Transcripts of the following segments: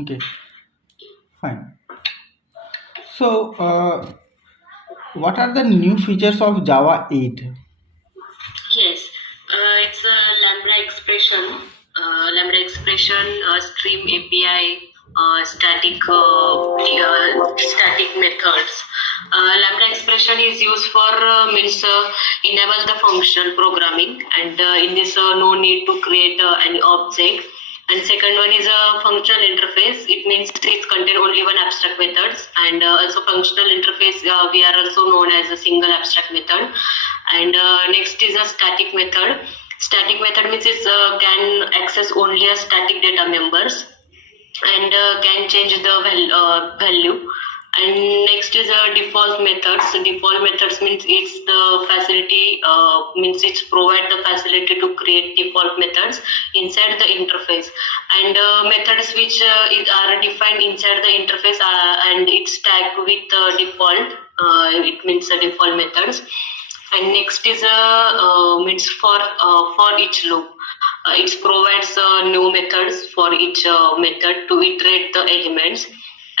Okay, fine. So, what are the new features of Java 8? Yes, it's a Lambda expression. Lambda expression, stream API, static methods. Lambda expression is used for means enable the functional programming, and in this no need to create any object. And second one is a functional interface. It means it contain only one abstract methods, and also functional interface we are also known as a single abstract method. And next is a static method. Static method means it can access only a static data members and can change the value. And next is a default methods. Default methods means it's the facility means it's provide the facility to create default methods inside the interface. And methods which are defined inside the interface and it's tagged with default. It means the default methods. And next is a means for each loop. It provides new methods for each method to iterate the elements.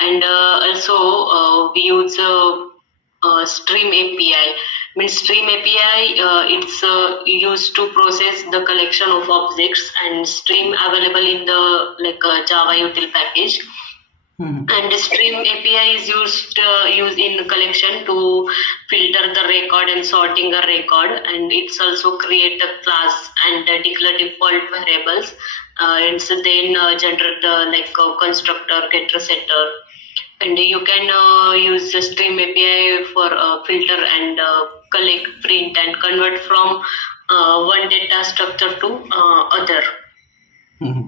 And also we use stream API. Means stream API it's used to process the collection of objects, and stream available in the Java util package. Mhm. And the stream API is used in collection to filter the record and sorting a record, and it's also create a class and declare default variables, and so then generate constructor, getter, setter, and you can use the stream API for filter and collect, print, and convert from one data structure to other. Mhm.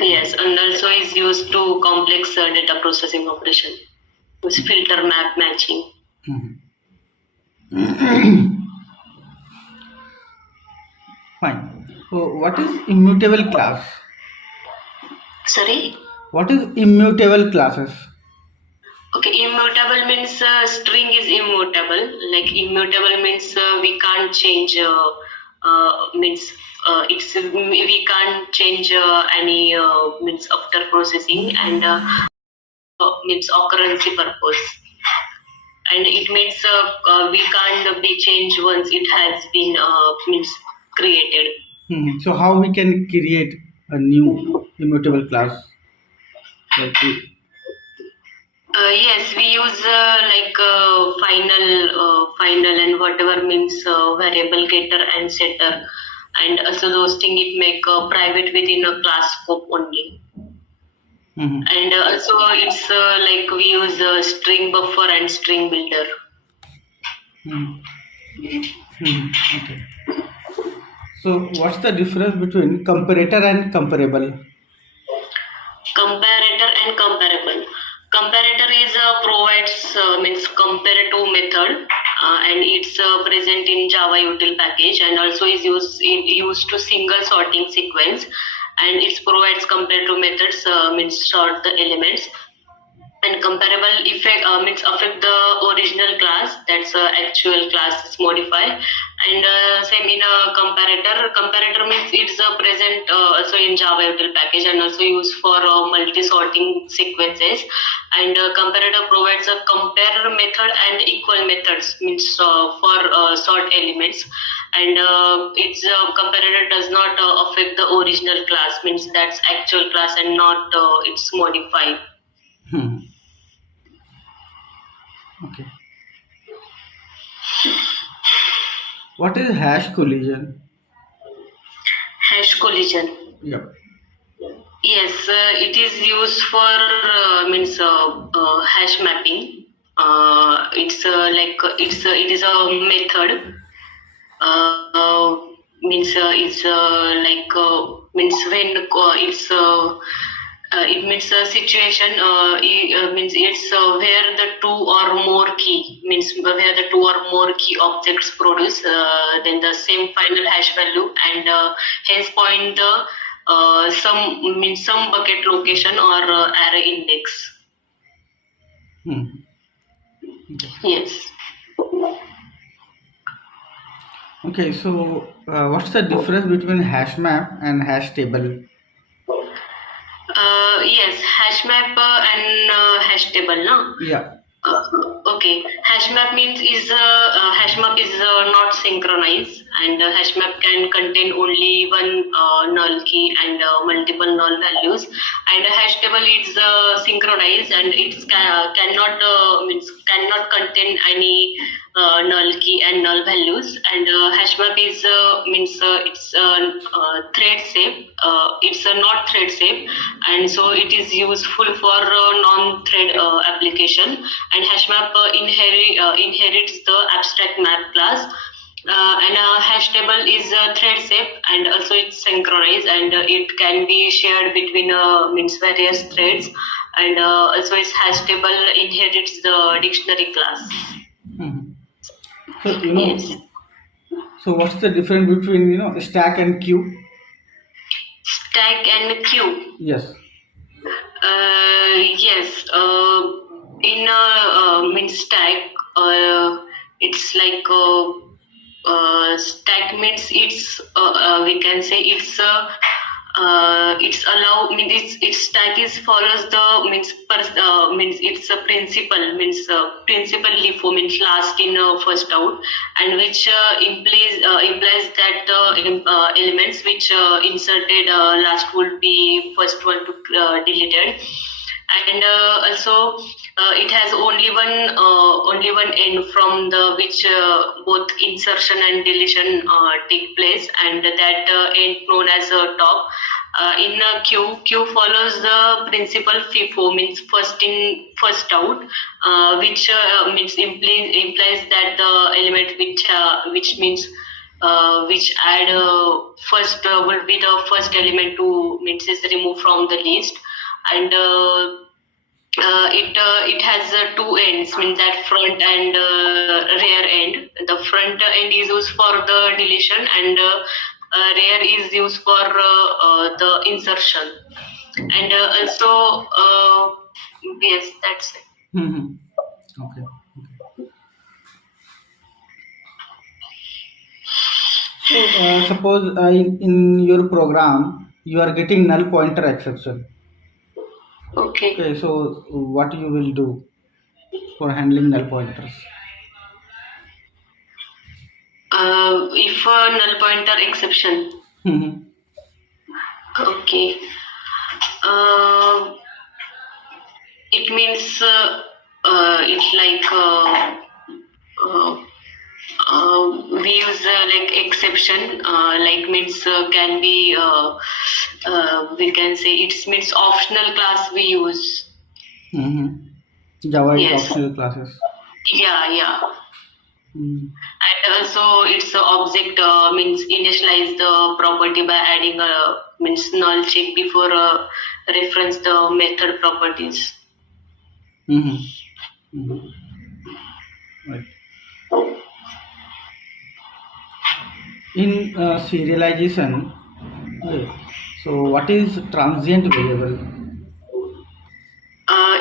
Yes, and also is used to complex data processing operation with filter map matching. Mhm. Fine. So, what is immutable class? Sorry? What is immutable classes? Okay, immutable means string is immutable. Like immutable means we can't change. Means it's we can't change any means after processing, and means occurrency purpose. And it means we can't be changed once it has been means created. Mhm. So, how we can create a new immutable class? Like, Yes, we use final and whatever means variable getter and setter, and also those things it make private within a class scope only. Mhm. And also it's like we use string buffer and string builder. Mhm. Mhm. Okay. So, what's the difference between comparator and comparable? Comparator and comparable. Comparator is provides means comparative method, and it's present in Java util package, and also is used to single sorting sequence, and it provides comparative methods means sort the elements. And comparable effect means affect the original class, that's actual class is modified. And same in a comparator means it's present also in Java util package, and also used for multi sorting sequences. And comparator provides a compare method and equal methods means for sort elements. And its comparator does not affect the original class, means that's actual class and not it's modified. Hmm. Okay. What is hash collision? Hash collision. Yep. Yes, it is used for means hash mapping. It is a method. Means it's means when it means a situation means it's where the two or more key, means where the two or more key objects produce then the same final hash value, and hence point the some bucket location or array index. Hmm. Okay. Yes. Okay. So, what's the difference between hash map and hash table? Yes, hash map and hash table, no? Yeah. Okay, hash map means is hash map is not synchronized, and hash map can contain only one null key and multiple null values. And a hash table is synchronized, and cannot means cannot contain any null key and null values. And hash map is means it's thread safe. It's not thread safe, and so it is useful for non-thread application. And hashmap inherits the abstract map class. And a hash table is thread safe, and also it's synchronized, and it can be shared between means various threads. And also its hash table inherits the dictionary class. Mhm. So Yes. so what's the difference between stack and queue? Stack and queue. Yes. Yes. In means stack, it's like stack means we can say it's allow means its stack is follows the means it's a principle means principal LIFO means last in first out, and which implies that elements which inserted last would be first one to deleted. And also it has only one end from the which both insertion and deletion take place, and that end known as top. In queue follows the principle FIFO means first in first out, which means implies that the element which means which add first will be the first element to means is removed from the list. And it has two ends, means that front and rear end. The front end is used for the deletion, and rear is used for the insertion. And also yes, that's it. Mhm. Okay. So suppose in your program you are getting null pointer exception. Okay. Okay, so what you will do for handling null pointers? If null pointer exception. Mhm. Okay. Uh, it means it's like uh, we use like exception like means can be we can say it means optional class we use. Mhm. Java is Yes. optional classes. Yeah. Mm. And also it's a object means initialize the property by adding a means null check before reference the method properties. Mhm. Mhm. Right. In serialization, okay, so what is transient variable?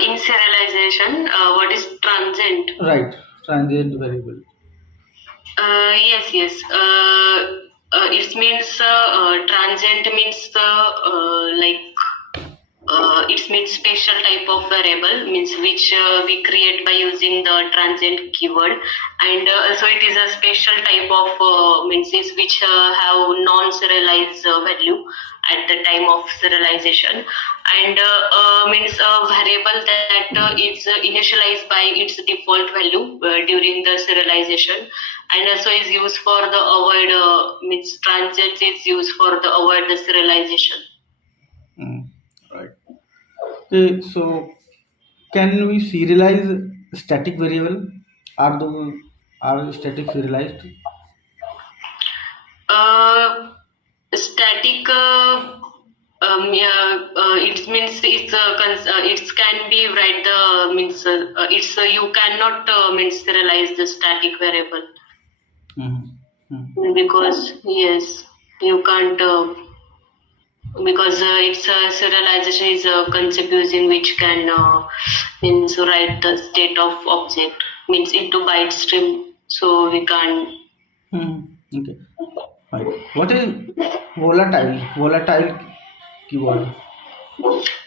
In serialization, what is transient? Right, transient variable. Yes. It means transient means like it means special type of variable means which we create by using the transient keyword. And also it is a special type of means is which have non-serialized value at the time of serialization. And means a variable that is initialized by its default value during the serialization, and also is used for the avoid means transient is used for the avoid the serialization. Mm. Right. Okay, so can we serialize static variable? Are the are static serialized? Uh, Static yeah, it means it can be right the means it's you cannot means serialize the static variable Mhm. because yes you can't because it's serialization is a concept using which can means write the state of object means into byte stream, so we can't. Mhm. Okay. Right. What is volatile? Volatile keyword.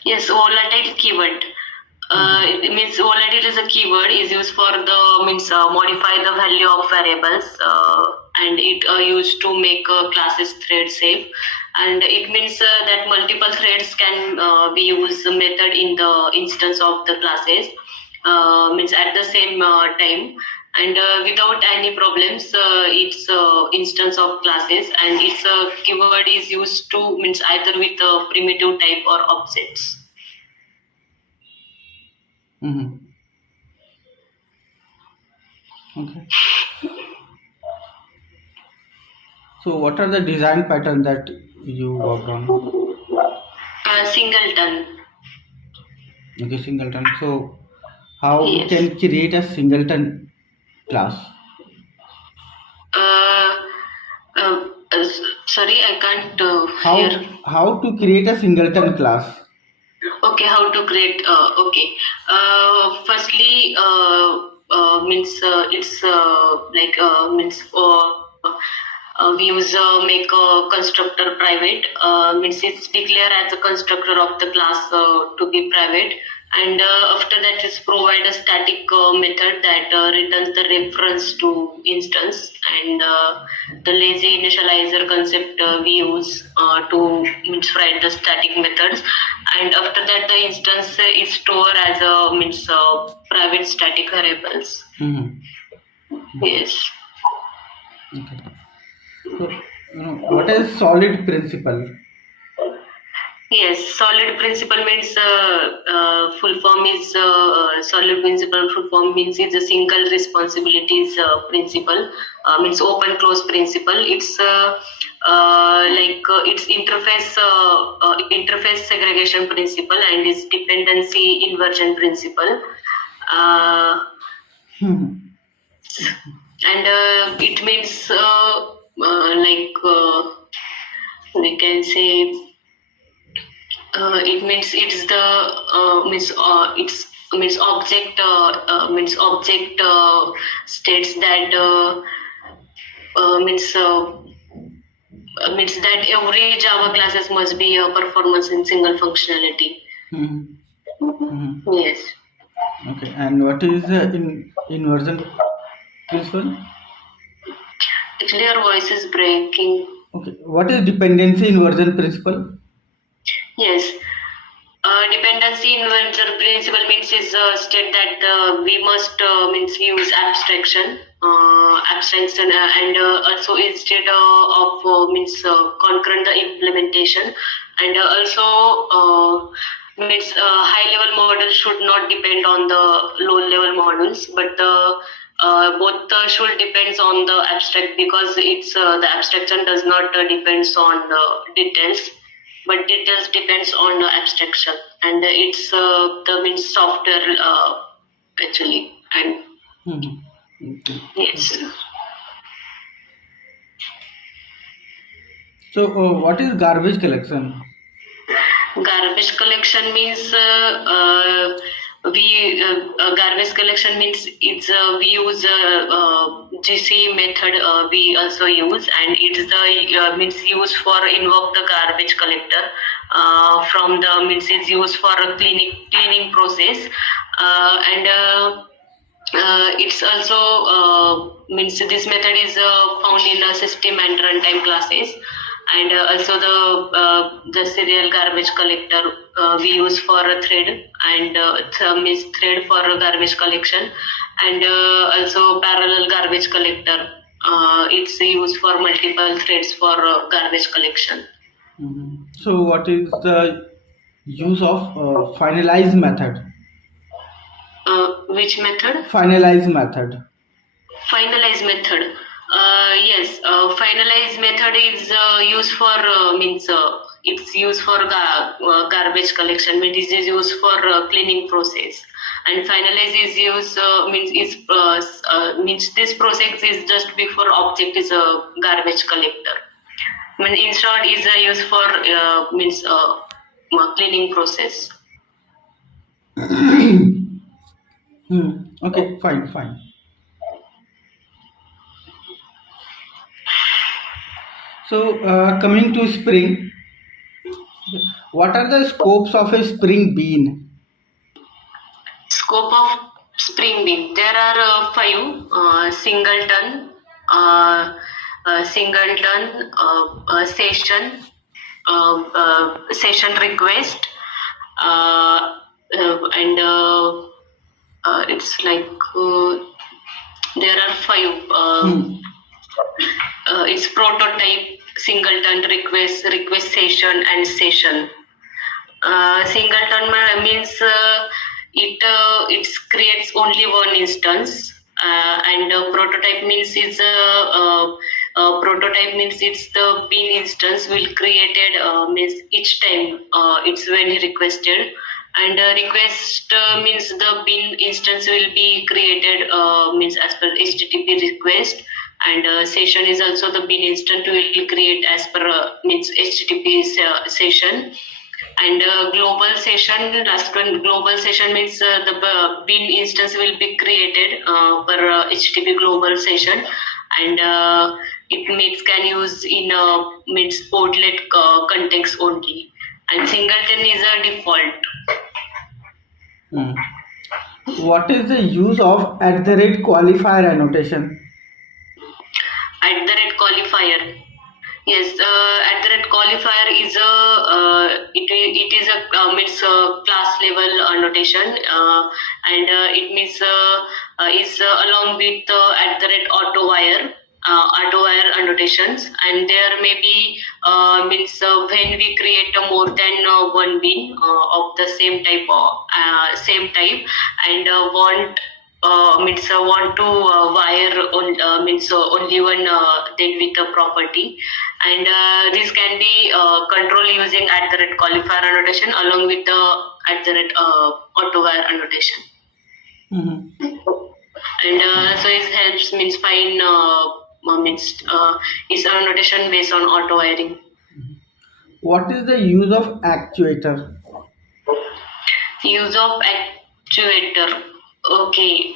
Yes, volatile keyword. It means volatile is a keyword is used for the means modify the value of variables, and it used to make classes thread safe, and it means that multiple threads can be used the method in the instance of the classes, means at the same time, and without any problems its instance of classes, and its keyword is used to means either with a primitive type or objects. Mm-hmm. Okay. So what are the design pattern that you worked on? Singleton. Okay, singleton. So how we Yes. can create a singleton class? Uh, uh, Sorry, I can't hear. How to create a singleton class? Okay, how to create? Okay. Firstly, means it's like means we use make a constructor private. Means it's declare as a constructor of the class to be private, and after that is provide a static method that returns the reference to instance, and the lazy initializer concept we use to means write the static methods, and after that the instance is stored as a means private static variables. Mm-hmm. Yes. Okay. So what is solid principle? Yes, solid principle means full form is solid principle. Full form means it's a single responsibilities principle. Means open close principle. It's like it's interface segregation principle, and it's dependency inversion principle. Uh, Hmm. and it means like we can say it means it's the means it's means object states that means that every Java classes must be a performance in single functionality. Hmm. Hmm. Yes. Okay. And what is inversion principle? Actually, your voice is breaking. Okay. What is dependency inversion principle? Yes. Dependency inversion principle means is state that we must means use abstraction, and also instead of means concurrent the implementation, and also means high level models should not depend on the low level models, but both should depends on the abstract, because it's the abstraction does not depends on the details, but details depends on the abstraction, and it's the means software actually, and Hmm. Okay. yes. So what is garbage collection? Garbage collection means we garbage collection means it's we use GC method we also use, and it's the means used for invoke the garbage collector from the means it's used for a cleaning process, and it's also means this method is found in system and runtime classes, and also the serial garbage collector we use for a thread, and thumb is thread for garbage collection, and also parallel garbage collector. It's used for multiple threads for garbage collection. Mhm. So what is the use of finalize method? Which method? Finalize method. Finalize method. Yes, finalize method is used for means it's used for garbage collection. Means it is used for cleaning process, and finalize is used means is means this process is just before object is a garbage collector. I mean, in short, is used for means cleaning process. Okay, fine, fine. So coming to Spring, Okay. What are the scopes of a Spring Bean? Scope of Spring Bean. There are five: singleton, uh, session, session request, and it's like there are five. It's prototype, singleton, request session, and session. Singleton means it creates only one instance, and prototype means it's the bean instance will created means each time it's when requested, and request means the bean instance will be created means as per HTTP request, and session is also the bean instance will create as per means HTTP session, and global session. Last one, global session means the bean instance will be created per HTTP global session, and it means can use in means portlet context only, and singleton is a default. Hmm. What is the use of @qualifier annotation? @qualifier. Yes, @qualifier is a it is a means class level annotation, and it means is along with @autowire. Autowire annotations, and there may be means when we create more than one bean of the same type, and want to wire on means only one then with a property, and this can be controlled using @qualifier annotation along with the @autowire annotation. And so it helps means find means is an annotation based on auto wiring. What is the use of actuator? Use of actuator. Okay.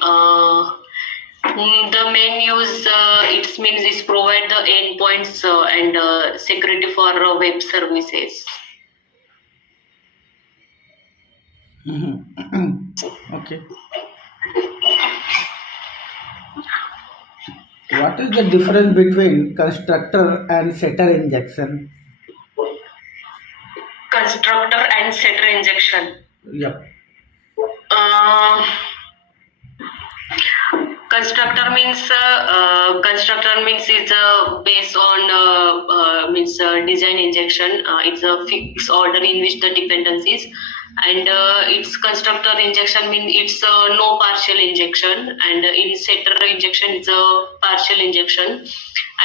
The main use it means is provide the endpoints and security for web services. Okay. What is the difference between constructor and setter injection? Constructor and setter injection. Yep. Constructor means it's based on means design injection. It's a fixed order in which the dependencies, and its constructor injection means it's no partial injection, and in setter injection it's a partial injection,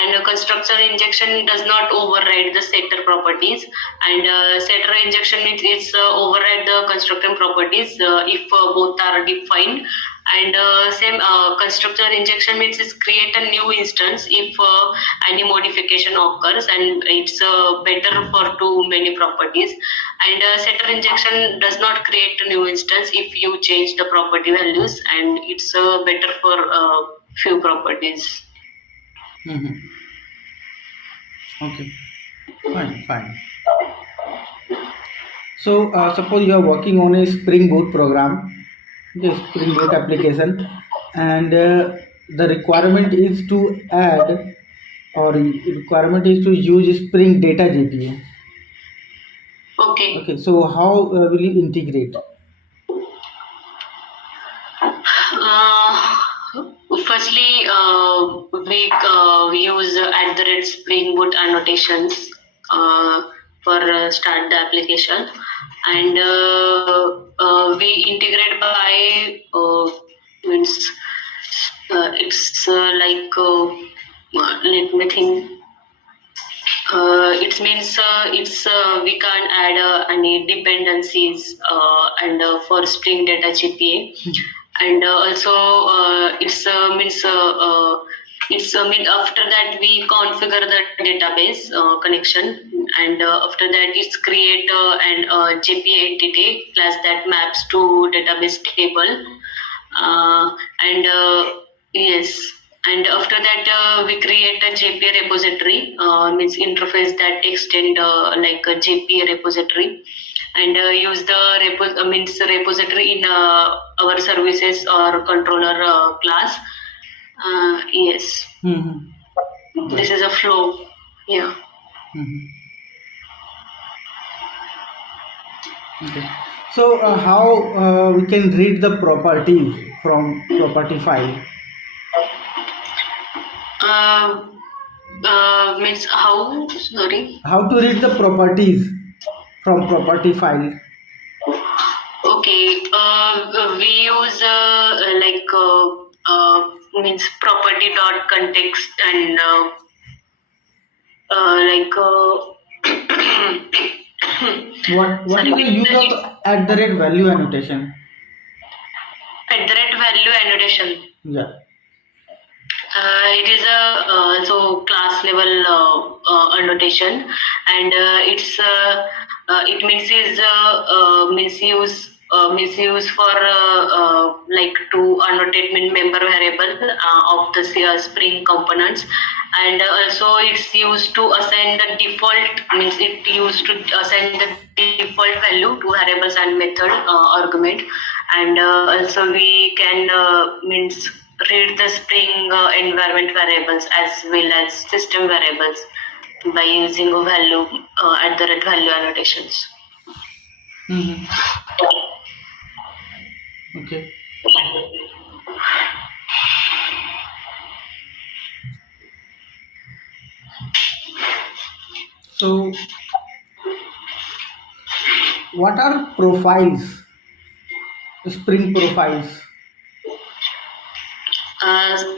and constructor injection does not override the setter properties, and setter injection means it's override the constructor properties if both are defined, and same constructor injection means it's create a new instance if any modification occurs, and it's better for too many properties, and setter injection does not create a new instance if you change the property values, and it's better for few properties. Okay. Fine. So suppose you are working on a Spring Boot program, the Spring Boot application, and the requirement is to add, or requirement is to use Spring Data GPA. Okay. So how will you integrate? Firstly, we use @Spring Boot annotations for start the application, and we integrate by means it's like let me think. It means we can't add any dependencies and for Spring Data GPA, and also it's mean after that we configure the database connection, and after that it's create an JPA entity class that maps to database table, and yes. And after that, we create a JPA repository, means interface that extend like a JPA repository, and use the means repository in our services or controller class. Yes, this is a flow. Yeah. Okay. So how we can read the properties from property file? Means how? Sorry. How to read the properties from property file? Okay. We use means property dot context and like What is sorry, the use of @value annotation? @value annotation. Yeah. It is a so class level annotation, and it means is misuse for like to annotate member variable of the Spring components, and also it's used to assign the default, means it used to assign the default value to variables and method argument, and also we can means read the Spring environment variables as well as system variables by using a value @value annotations. Okay. So, what are profiles? Spring profiles.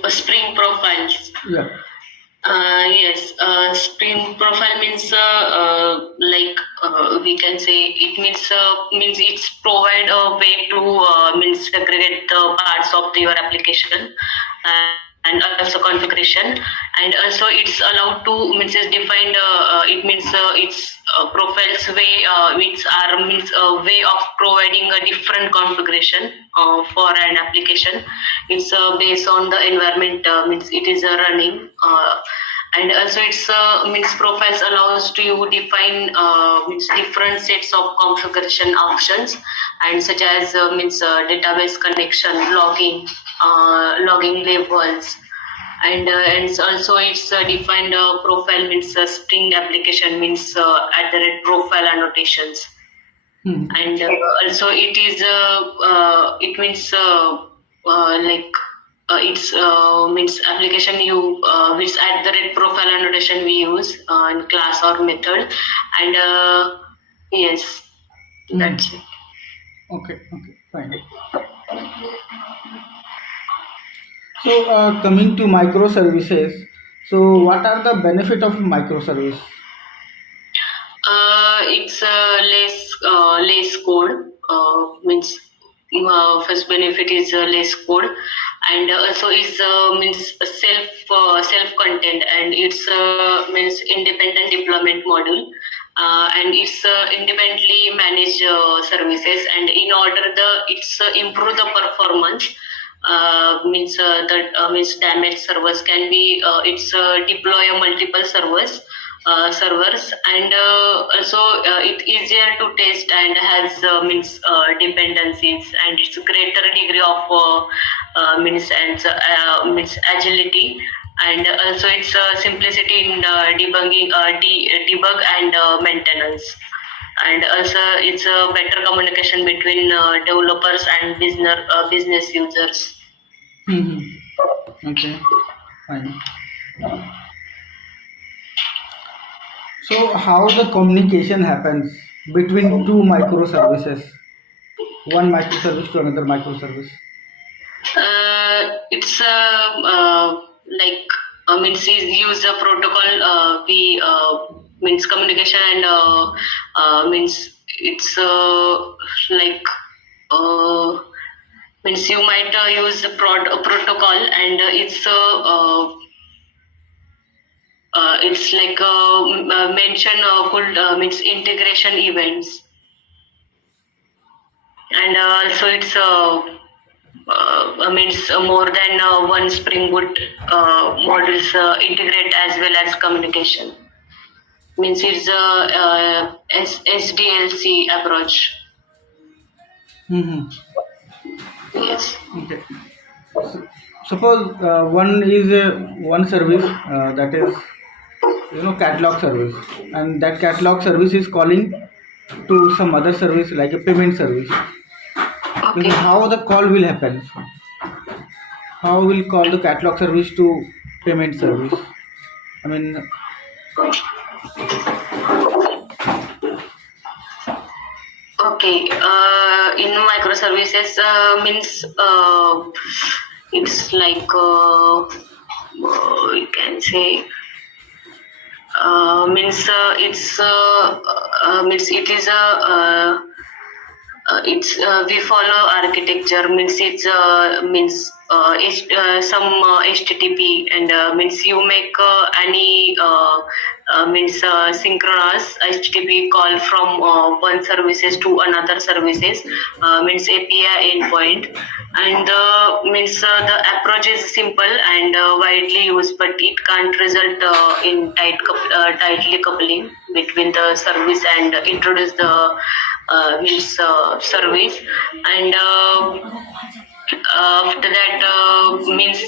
Spring profiles. Yeah. Yes, Spring profile means like we can say it means it's provide a way to means segregate the parts of your application and also configuration, and also it's allowed to means it's defined it means it's profiles way which are means a way of providing a different configuration for an application. It's based on the environment, means it is running, and also it's means profiles allows to you define means different sets of configuration options, and such as means database connection, logging labels, and also it's defined profile means Spring application means @profile annotations, and also it is it means like it's means application you which @profile annotation we use in class or method, and yes, that's it. Okay. Fine. So, coming to microservices, so what are the benefit of microservice? It's less code, means first benefit is less code, and also is means self content, and it's means independent deployment module, and it's independently managed services, and in order it's improve the performance, means damaged servers can be it's deploy multiple servers, and also it easier to test and has means dependencies, and it's greater degree of means agility, and also it's simplicity in debugging debug and maintenance, and also it's a better communication between developers and business users. Okay, fine. So, how the communication happens between two microservices, one microservice to another microservice? It's like means is use a protocol we means communication, and means it's like means you might use a protocol, and it's like mention could means integration events, and also it's means more than one Spring Boot modules integrate as well as communication. Means it's a SDLC approach. Mm-hmm. Yes. Okay. Suppose one is one service that is catalog service, and that catalog service is calling to some other service like a payment service. This Okay. is how the call will happen. How will call the catalog service to payment service? I mean, Okay. In microservices means it's like we can say means it is a it's we follow architecture means it's some HTTP and means you make any means synchronous HTTP call from one services to another services means API endpoint and means the approach is simple and widely used but it can't result in tightly coupling between the service and introduce the means service and after that means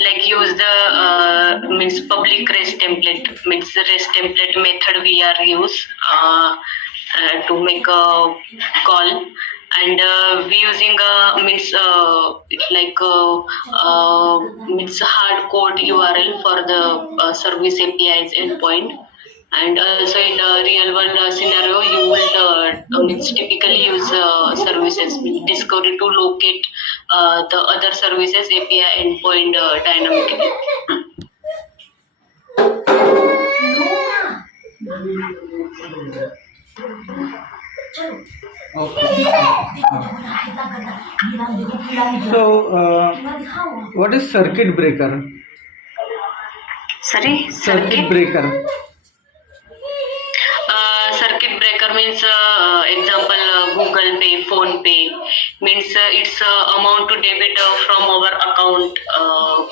like use the means public REST template means the REST template method we are use to make a call and we using means like means hard code URL for the service APIs endpoint and also in a real world scenario, you will means typically use services discovery to locate the other services API endpoint dynamically. okay. So, what is circuit breaker? Sorry, Circuit breaker. Circuit breaker means example Google Pay, Phone Pay means it's amount to debit from our account,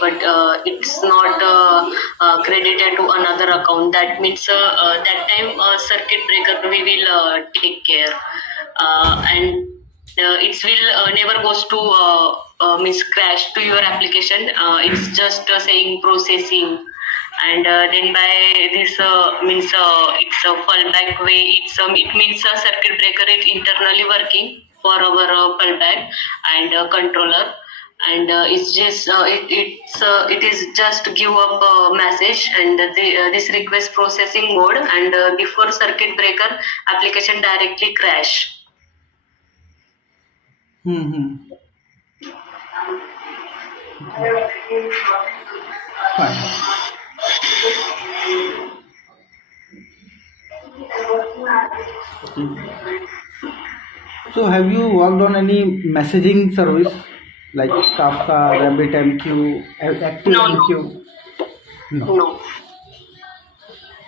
but it's not credited to another account. That means that time circuit breaker we will take care, and it will never goes to means crash to your application. It's just saying processing and then by this means it's a fallback way it means a circuit breaker is internally working for our fallback and controller and it's just it is just give up a message and this request processing mode and before circuit breaker application directly crash. Mm-hmm. Fine. So, have you worked on any messaging service like Kafka, RabbitMQ, ActiveMQ? No. No.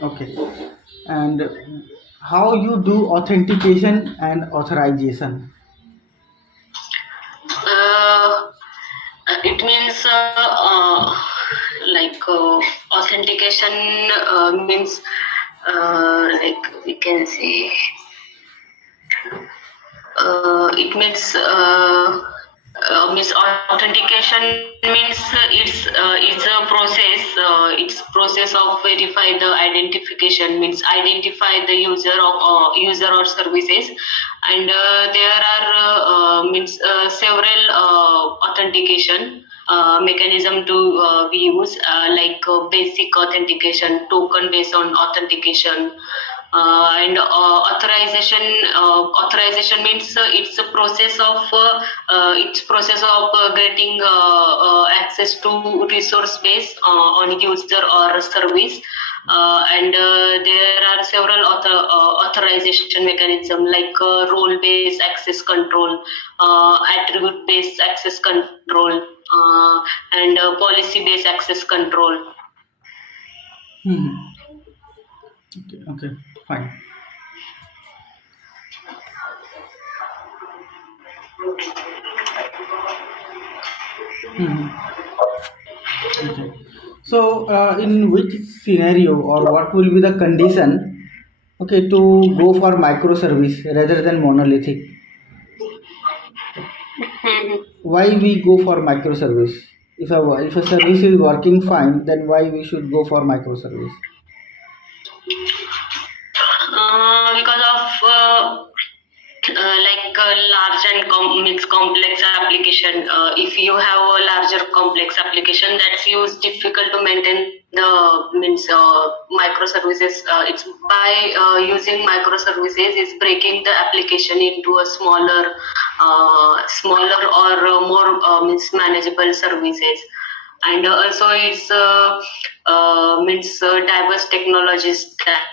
Okay. And how you do authentication and authorization? uh, it means like authentication means like we can say means authentication means it's a process it's process of verify the identification means identify the user or services and there are means several authentication mechanism to we use like basic authentication token based on authentication and authorization means it's a process of getting access to resource base on user or service and there are several authorization mechanism like role based access control attribute based access control and policy based access control. Hmm. Okay, okay, fine. Mhm. Okay. So, in which scenario or what will be the condition, okay, to go for microservice rather than monolithic? Mhm. Why we go for microservice? If a service is working fine, then why we should go for microservice? Because of like large and means complex application. If you have a larger complex application that's used difficult to maintain the means microservices. It's by using microservices is breaking the application into a smaller or more means manageable services. And also it's means diverse technologies stack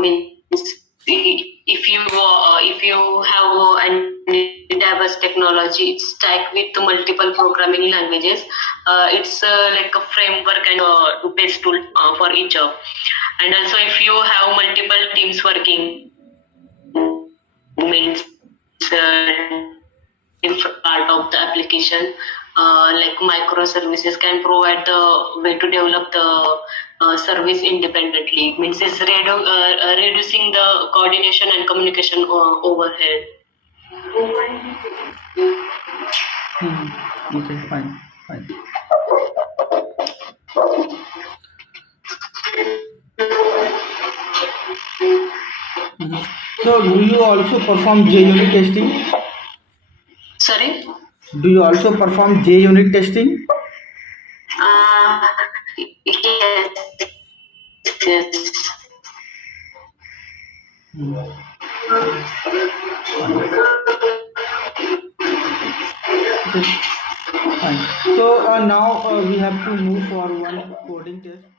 means if you have any diverse technology it's stack with multiple programming languages. It's like a framework and base tool for each job. And also if you have multiple teams working means different part of the application, like microservices can provide the way to develop the service independently. Means it's reducing the coordination and communication overhead. Okay, fine, fine. Mhm. So, do you also perform JUnit testing? Sorry. Do you also perform JUnit testing? Uh, yes. Yes. Okay, fine. Okay, fine. So now we have to move for one coding test.